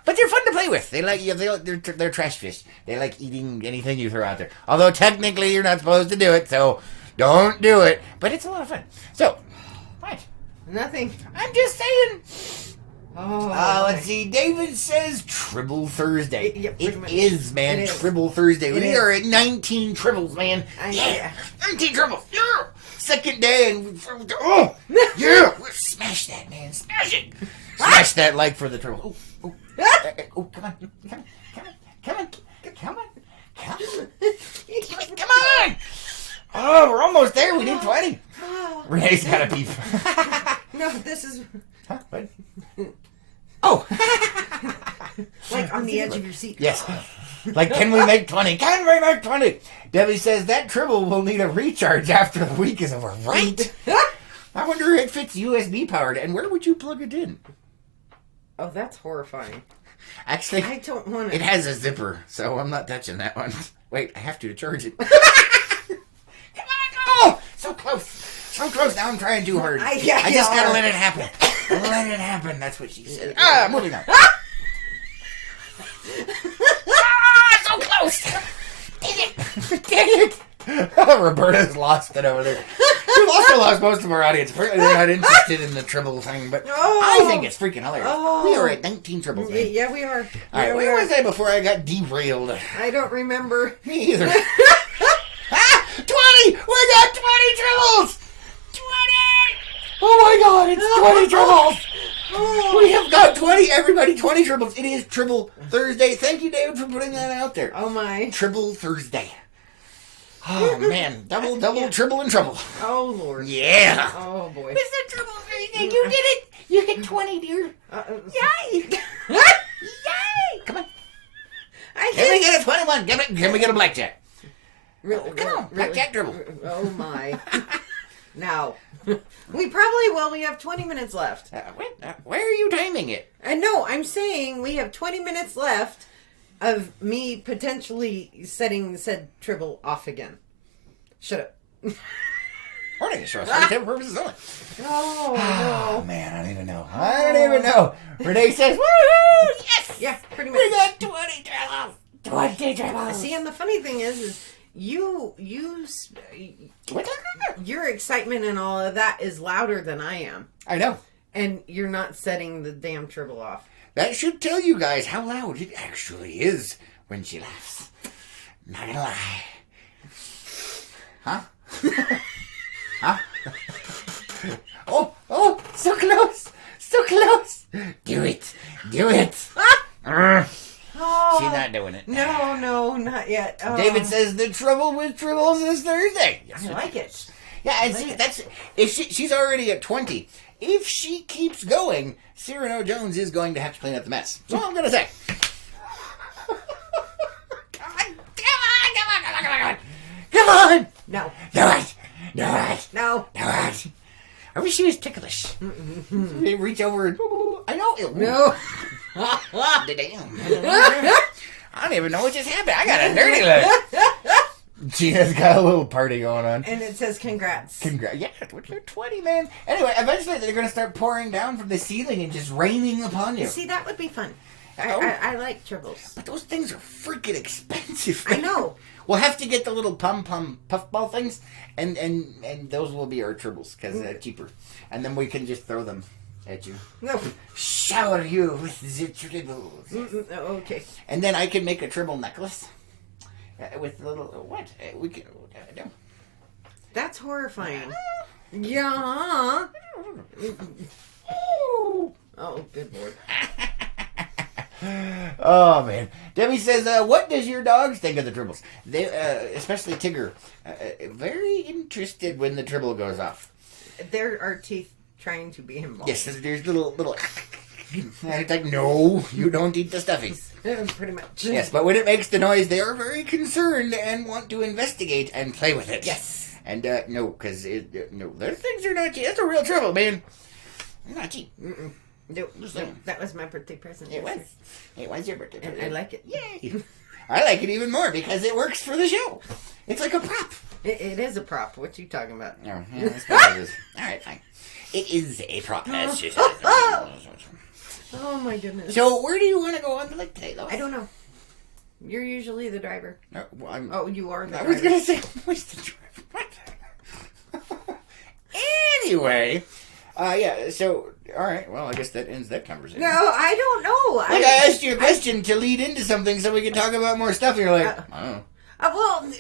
But they're fun to play with. They like they're trash fish. They like eating anything you throw out there. Although technically you're not supposed to do it, so don't do it. But it's a lot of fun. So, what? Nothing. I'm just saying. Oh, let's see. David says Tribble Thursday. It is, man. It is. Tribble Thursday. We is. are at 19 tribbles, man. Yeah. 19 tribbles. Yeah. Second day, and yeah. Smash that, man. Smash it. Smash that like for the tribble. Oh, come on. Come on. Oh, we're almost there. We need 20. Renee's got to peep. No, this is... Huh? What? Oh! Like on the edge of your seat. Yes. Like, can we make 20? Can we make 20? Debbie says that tribble will need a recharge after the week is over. Right? I wonder if it fits USB powered. And where would you plug it in? Oh, that's horrifying. Actually, I don't want it has a zipper, so I'm not touching that one. Wait, I have to charge it. Come on! Oh! So close. So close. Now I'm trying too hard. I just gotta let it happen. Let it happen. That's what she said. Moving on. So close. Dang it. Roberta's lost it over there. We've also lost most of our audience. Apparently they're not interested in the tribble thing, but I think it's freaking hilarious. We are at 19 tribbles, man. Yeah, we are. All right, where was I before I got derailed? I don't remember. Me either. 20! We got 20 tribbles! 20! Oh my God, it's 20 tribbles! We have got 20, everybody, 20 tribbles. It is Tribble Thursday. Thank you, David, for putting that out there. Oh my. Tribble Thursday. Oh man, double, triple, and trouble. Oh Lord. Yeah. Oh boy. Mr. Tribble Thursday, you did it. You hit 20, dear. Yay! Yay! Come on. Can we get a 21? Can we get a blackjack? Really? Come on, blackjack dribble. Oh my. Now, we probably will. We have 20 minutes left. Where are you timing it? No, I'm saying we have 20 minutes left of me potentially setting said tribble off again. Shut up. Morning, show us for purposes only. Oh, no. Man, I don't even know. Renee says, woohoo! Yes! Yeah, pretty much. We got 20 tribbles. 20 tribbles. See, and the funny thing is your excitement and all of that is louder than I am. I know. And you're not setting the damn tribble off. That should tell you guys how loud it actually is when she laughs. Not gonna lie. Huh? Huh? Oh, so close. So close. Do it. She's not doing it. No, not yet. David says the trouble with tribbles is Thursday. I like it. Yeah, and see, that's if she's already at 20. If she keeps going, Cyrano Jones is going to have to clean up the mess. That's all I'm gonna say. Come on! No. Do it! No. I wish she was ticklish. Reach over and I know it. No. Damn. I don't even know what just happened. I got a dirty look. Gina's got a little party going on. And it says congrats. Yeah, you're 20, man. Anyway, eventually they're going to start pouring down from the ceiling and just raining upon you. See, that would be fun. I like tribbles. But those things are freaking expensive. I know. We'll have to get the little pom-pom puffball things, and those will be our tribbles, because they're cheaper. And then we can just throw them at you. No. Shower you with the tribbles. Okay. And then I can make a tribble necklace with little... What? We can... No. That's horrifying. Yeah. Oh, good Lord. Oh, man. Debbie says, what does your dogs think of the tribbles? They, especially Tigger, very interested when the tribble goes off. There are teeth trying to be involved. Yes, there's little... It's like, no, you don't eat the stuffies. Pretty much. Yes, but when it makes the noise, they are very concerned and want to investigate and play with it. Yes. And, no, because, no, those things are not cheap. That's a real trouble, man. They're not cheap. No, that was my birthday present. It was. It was your birthday present. And I like it. Yay. I like it even more because it works for the show. It's like a prop. It is a prop. What you talking about? Oh, yeah, that's what it is. All right, fine. It is a prop, as she says. Oh, my goodness. So, where do you want to go on the lake today, though? I don't know. You're usually the driver. No, well, oh, you are the driver. I was going to say, who's the driver? What? Anyway, yeah, so... All right, well, I guess that ends that conversation. No, I don't know. Like, I asked you a question to lead into something so we could talk about more stuff, and you're like, I don't know. Well,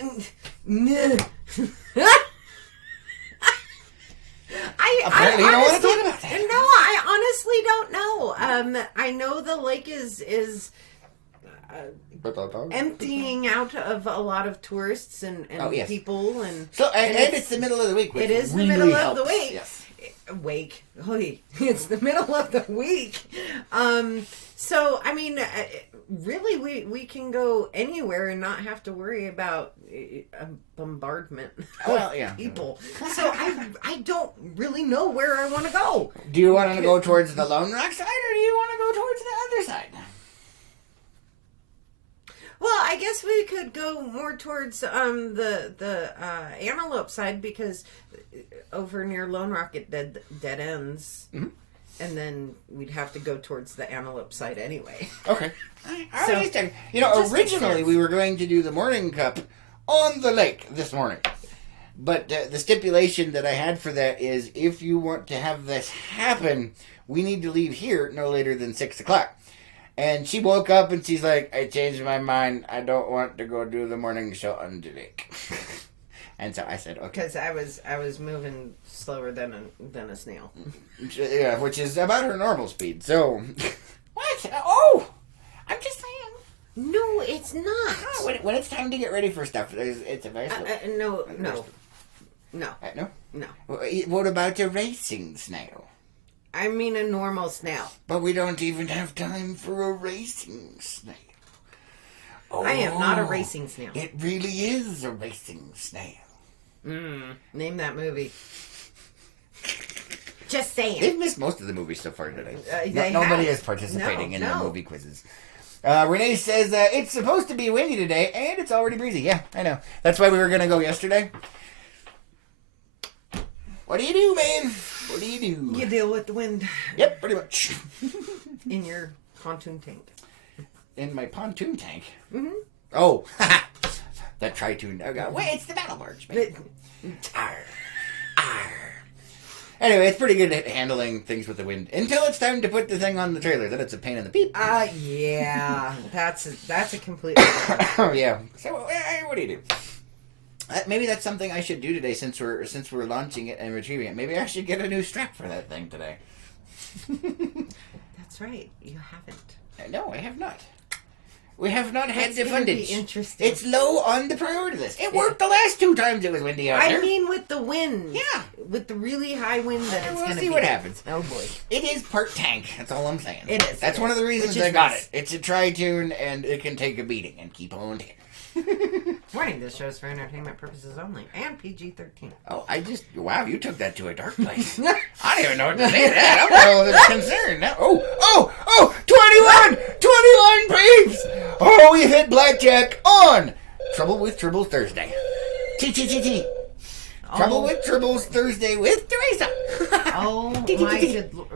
Apparently you don't want to talk about that. No, I honestly don't know. I know the lake is emptying out of a lot of tourists and people. And so and it's the middle of the week, which it is really the middle helps. of the week. Yes. It's the middle of the week. So I mean, really, we can go anywhere and not have to worry about a bombardment of people. So I don't really know where I want to go. Do you want to go towards the Lone Rock side, or do you want to go towards the other side? Well, I guess we could go more towards the Antelope side, because over near Lone Rock it dead ends, and then we'd have to go towards the Antelope side anyway. Okay. Originally we were going to do the morning cup on the lake this morning, but the stipulation that I had for that is, if you want to have this happen, we need to leave here no later than 6 o'clock. And she woke up and she's like, I changed my mind. I don't want to go do the morning show on the lake. And so I said, okay. Because I was moving slower than a snail. Yeah, which is about her normal speed. So, what? Oh, I'm just saying. No, it's not. No, when it's time to get ready for stuff, it's a very slow. No. No? What about a racing snail? I mean a normal snail. But we don't even have time for a racing snail. Oh, I am not a racing snail. It really is a racing snail. Name that movie. Just saying. They've missed most of the movies so far today. Nobody is participating in the movie quizzes. Renee says, it's supposed to be windy today, and it's already breezy. Yeah, I know. That's why we were going to go yesterday. What do you do, man? What do you do? You deal with the wind. Yep, pretty much. In your pontoon tank. In my pontoon tank? Mm-hmm. Oh, that tritoon. Oh, wait, it's the battle barge, man. Arr. Arr. Anyway, it's pretty good at handling things with the wind. Until it's time to put the thing on the trailer. Then it's a pain in the peep. Yeah. That's a completely different. Oh, yeah. So, what do you do? Maybe that's something I should do today, since we're launching it and retrieving it. Maybe I should get a new strap for that thing today. That's right. You haven't. No, I have not. We have not had the That's fundage. Interesting. It's low on the priority list. It worked the last 2 times it was windy out there. I mean, with the wind. Yeah. With the really high wind that it's going to be. We'll see what happens. Oh, boy. It is part tank. That's all I'm saying. It is. That's one of the reasons I got it. It's a tri-tune, and it can take a beating and keep on ticking. Warning, this show is for entertainment purposes only, and PG-13. Oh, wow, you took that to a dark place. I don't even know what to say to that. I'm a little concerned now. Oh, 21 peeps! Oh, we hit blackjack on Trouble with Tribbles Thursday. T. Trouble with Tribbles Thursday with Teresa. Oh my good Lord.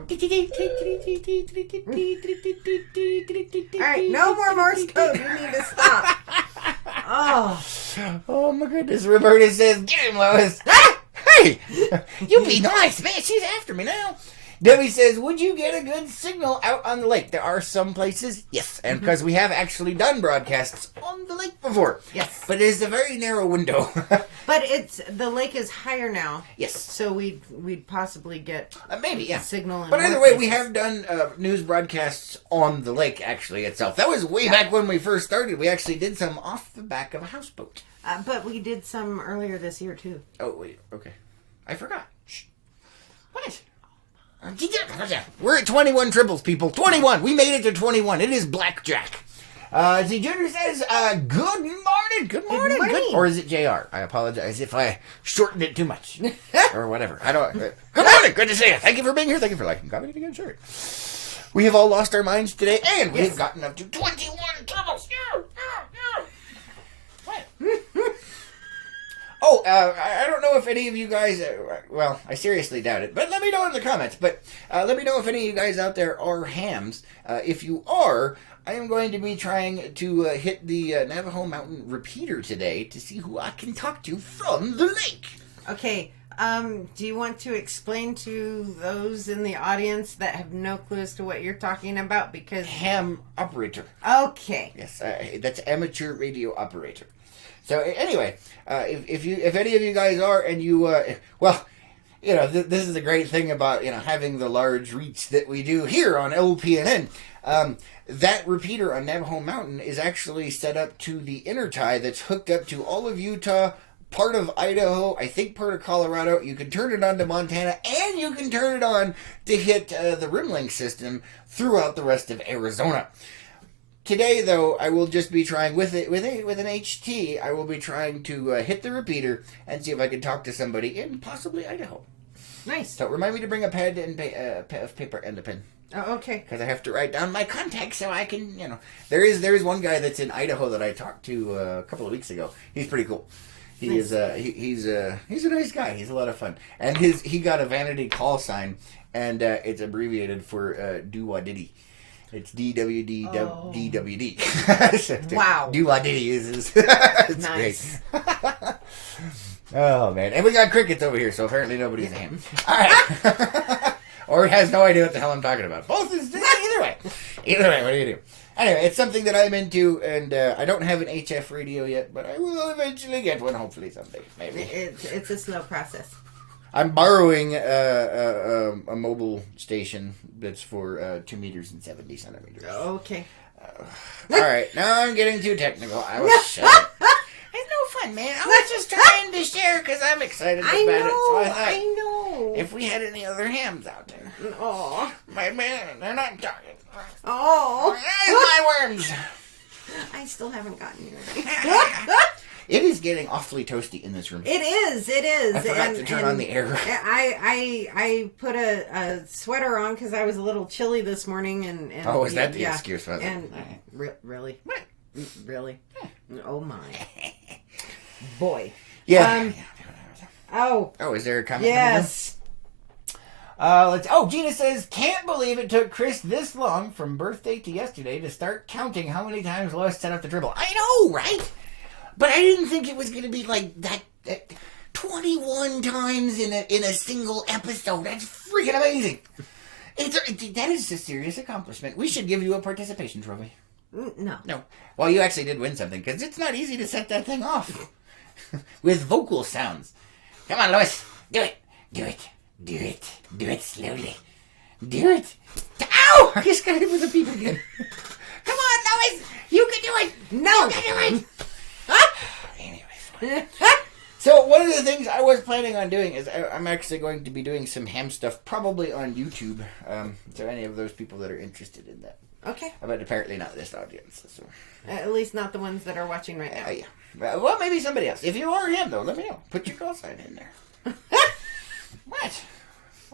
Alright, no more Morse code. You need to stop. Oh my goodness. Roberta says, get him, Lois. Hey, you be nice, man. She's after me now. Debbie says, would you get a good signal out on the lake? There are some places, yes. And because we have actually done broadcasts on the lake before. Yes. But it is a very narrow window. But the lake is higher now. Yes. So we'd possibly get maybe, yeah. a signal. But either way, we have done news broadcasts on the lake, actually, itself. That was way back when we first started. We actually did some off the back of a houseboat. But we did some earlier this year, too. Oh, wait, okay. I forgot. Shh. What? We're at 21 triples, people. 21. We made it to 21. It is blackjack. Junior says, good morning. Good morning. Or is it JR? I apologize if I shortened it too much. Or whatever. I don't. Good morning. Good to see you. Thank you for being here. Thank you for liking, commenting, and sharing. We have all lost our minds today, and we have gotten up to 21 triples. What? Oh, I don't know if any of you guys, well, I seriously doubt it, but let me know in the comments. But let me know if any of you guys out there are hams. If you are, I am going to be trying to hit the Navajo Mountain repeater today to see who I can talk to from the lake. Okay, do you want to explain to those in the audience that have no clue as to what you're talking about? Because Ham operator. Okay. Yes, that's amateur radio operator. So anyway, if any of you guys are, and you, well, you know, this is the great thing about, you know, having the large reach that we do here on LPNN. That repeater on Navajo Mountain is actually set up to the inner tie that's hooked up to all of Utah, part of Idaho, I think part of Colorado. You can turn it on to Montana, and you can turn it on to hit the Rimlink system throughout the rest of Arizona. Today, though, I will just be trying with an HT. I will be trying to hit the repeater and see if I can talk to somebody in possibly Idaho. Nice. So remind me to bring a pad and paper and a pen. Oh, okay. Because I have to write down my contacts so I can, you know. There is one guy that's in Idaho that I talked to a couple of weeks ago. He's pretty cool. He's a nice guy. He's a lot of fun. And he got a vanity call sign, and it's abbreviated for do-wah-diddy. It's DWD. Wow. Do-wah-diddy is it's nice. Great. Oh, man. And we got crickets over here, so apparently nobody's a ham. All right. Or has no idea what the hell I'm talking about. Both is either way. Either way, what do you do? Anyway, it's something that I'm into, and I don't have an HF radio yet, but I will eventually get one, hopefully someday. Maybe. It's a slow process. I'm borrowing a mobile station that's for 2 meters and 70 centimeters. Okay. All right, now I'm getting too technical. I was shut up. It's no fun, man. I was just trying to share because I'm excited about it. So I know. If we had any other hams out there. Oh. Man, they're not talking. Oh. There's my worms. I still haven't gotten yours. It is getting awfully toasty in this room. It is. I forgot to turn on the air. I put a sweater on because I was a little chilly this morning. And oh, is that the excuse? And really? Really? Oh my. Boy. Yeah. Oh, is there a comment? yes. Gina says, can't believe it took Chris this long from birthday to yesterday to start counting how many times Lois set up the dribble. I know, right? But I didn't think it was going to be like that 21 times in a single episode. That's freaking amazing. That is a serious accomplishment. We should give you a participation trophy. No. Well, you actually did win something, because it's not easy to set that thing off. With vocal sounds. Come on, Lois. Do it. Do it. Do it. Do it slowly. Do it. Ow! I just got hit with a peep again. Come on, Lois. You can do it. No. You can do it. Anyway. So one of the things I was planning on doing is I'm actually going to be doing some ham stuff, probably on YouTube. So any of those people that are interested in that. Okay. But apparently not this audience. So. At least not the ones that are watching right now. Yeah. Well, maybe somebody else. If you are him, though, let me know. Put your call sign in there. What?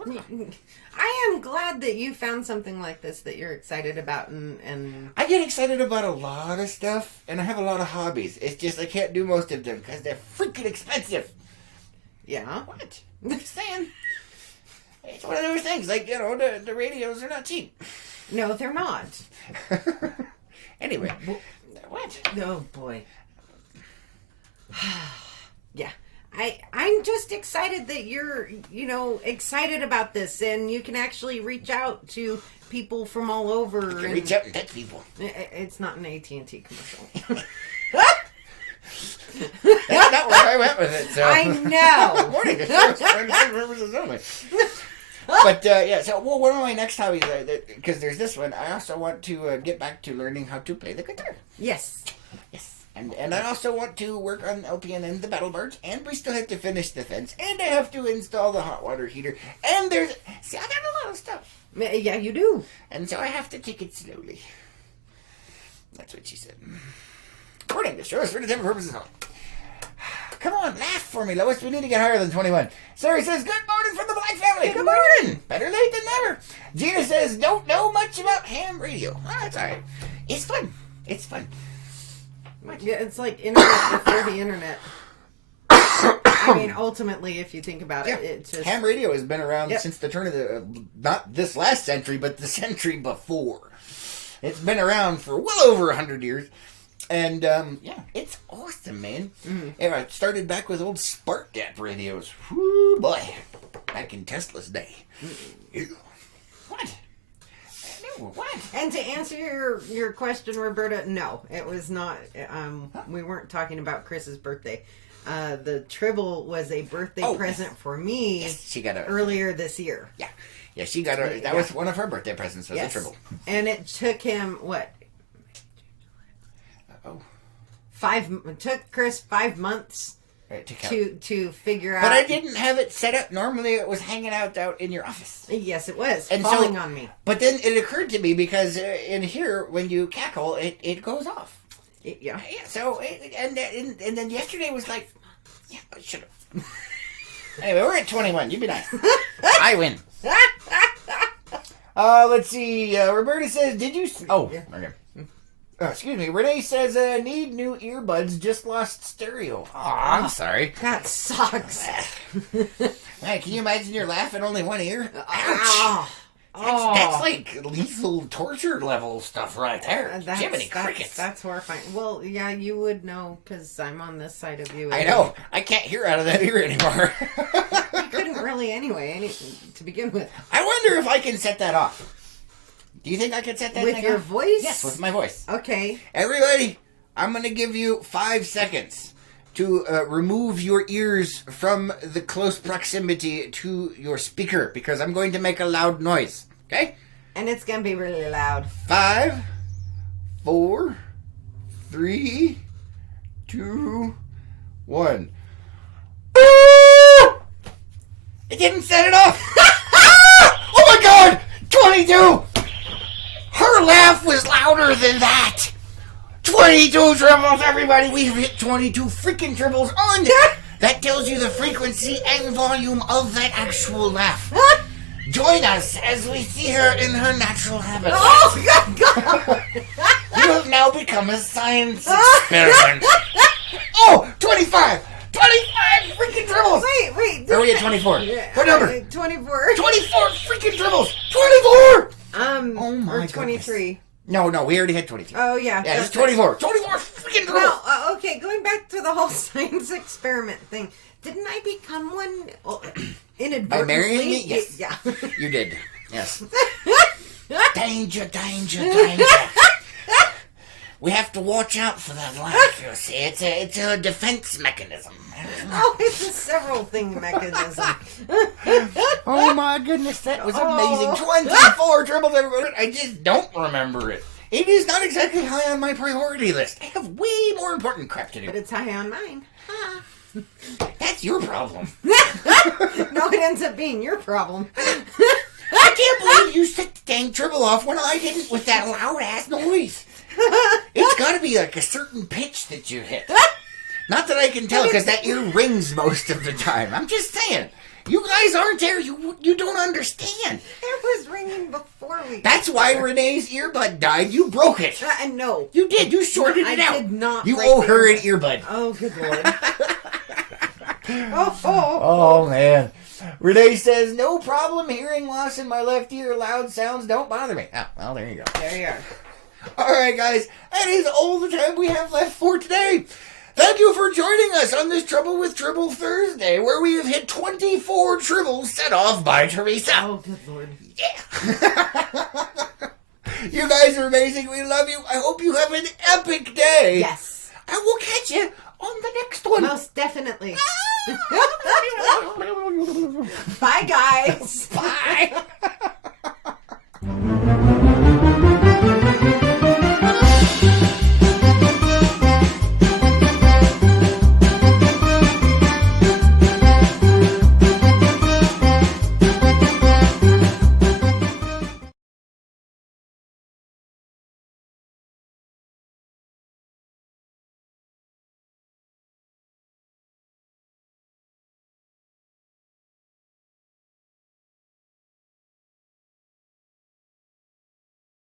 I am glad that you found something like this that you're excited about, and I get excited about a lot of stuff, and I have a lot of hobbies. It's just I can't do most of them because they're freaking expensive. yeah. What? I'm just saying. It's one of those things, like, the radios are not cheap. No, they're not. Anyway, what? Oh boy. Yeah. I'm just excited that you're, excited about this, and you can actually reach out to people from all over. You can reach out and touch people. It's not an AT&T commercial. That's not where I went with it. So. I know. Morning. Purposes only. But so one of my next hobbies, because there's this one, I also want to get back to learning how to play the guitar. Yes. And I also want to work on LPN and the battle barge, and we still have to finish the fence, and I have to install the hot water heater, and I got a lot of stuff. Yeah, you do. And so I have to take it slowly. That's what she said. Recording the show is for entertainment purposes only. Come on, laugh for me, Lois. We need to get higher than 21. Sarah says, good morning from the Black family. Good morning. Better late than never. Gina says, don't know much about ham radio. Oh, that's all right. It's fun. It's fun. Yeah, it's like internet before the internet. I mean, ultimately, if you think about it, it's just... Ham radio has been around since the turn of the... not this last century, but the century before. It's been around for well over 100 years. And, it's awesome, man. Mm-hmm. It started back with old spark gap radios. Whoo, boy. Back in Tesla's day. Mm-hmm. What? What? And to answer your question, Roberta, no, it was not. We weren't talking about Chris's birthday. The Tribble was a birthday present for me. Yes, she got earlier this year. Yeah, she got a. That was one of her birthday presents. Was a Tribble, and it took him what? It took Chris 5 months. To figure out. But I didn't have it set up. Normally it was hanging out in your office. Yes, it was. And falling on me. But then it occurred to me because in here, when you cackle, it goes off. Yeah. So, and then yesterday was like, I should have. Anyway, we're at 21. You be nice. I win. Let's see. Roberta says, did you... okay. Excuse me. Renee says, need new earbuds. Just lost stereo. Aw, I'm sorry. That sucks. Man, can you imagine you're laughing only one ear? Ouch. That's like lethal torture level stuff right there. Jiminy crickets. That's horrifying. Well, yeah, you would know because I'm on this side of you. I know. I can't hear out of that ear anymore. You couldn't really anyway, to begin with. I wonder if I can set that off. Do you think I could set that with thing your off? voice? Yes, with my voice. Okay. Everybody, I'm going to give you 5 seconds to remove your ears from the close proximity to your speaker because I'm going to make a loud noise. Okay? And it's going to be really loud. 5, 4, 3, 2, 1. It didn't set it off! Oh my god! 22! Her laugh was louder than that! 22 triples, everybody! We've hit 22 freaking triples on it! That tells you the frequency and volume of that actual laugh. Join us as we see her in her natural habitat. Oh, God! You have now become a science experiment. Oh, 25! 25 freaking triples! Wait. Are we at 24? What number? 24. 24 freaking triples! 24! Oh my 23. Goodness. No, we already had 23. Oh, yeah. Yeah, it's 24. 24 freaking triples! Well, okay, going back to the whole science experiment thing. Didn't I become one inadvertently? By marrying me? Yes. Yeah. You did. Yes. Danger. We have to watch out for that laugh, you see. It's a defense mechanism. Oh, it's a several thing mechanism. Oh my goodness, that was amazing. 24 triples, everybody. I just don't remember it. It is not exactly high on my priority list. I have way more important crap to do. But it's high on mine. That's your problem. No, it ends up being your problem. I can't believe you set the dang triple off when I didn't with that loud ass noise. It's got to be like a certain pitch that you hit. Not that I can tell because that ear rings most of the time. I'm just saying. You guys aren't there. You don't understand. It was ringing before we. That's why Renee's earbud died. You broke it. No. You did. You shorted it out. I did not. You break owe the her an earbud. earbud. Oh, good lord. Oh, man. Renee says, no problem hearing loss in my left ear. Loud sounds don't bother me. Oh, well, there you go. There you are. All right, guys. That is all the time we have left for today. Thank you for joining us on this Trouble with Tribble Thursday, where we have hit 24 tribbles set off by Teresa. Oh, good lord. Yeah. You guys are amazing. We love you. I hope you have an epic day. Yes. And we'll catch you on the next one. Most definitely. Bye, guys. Bye.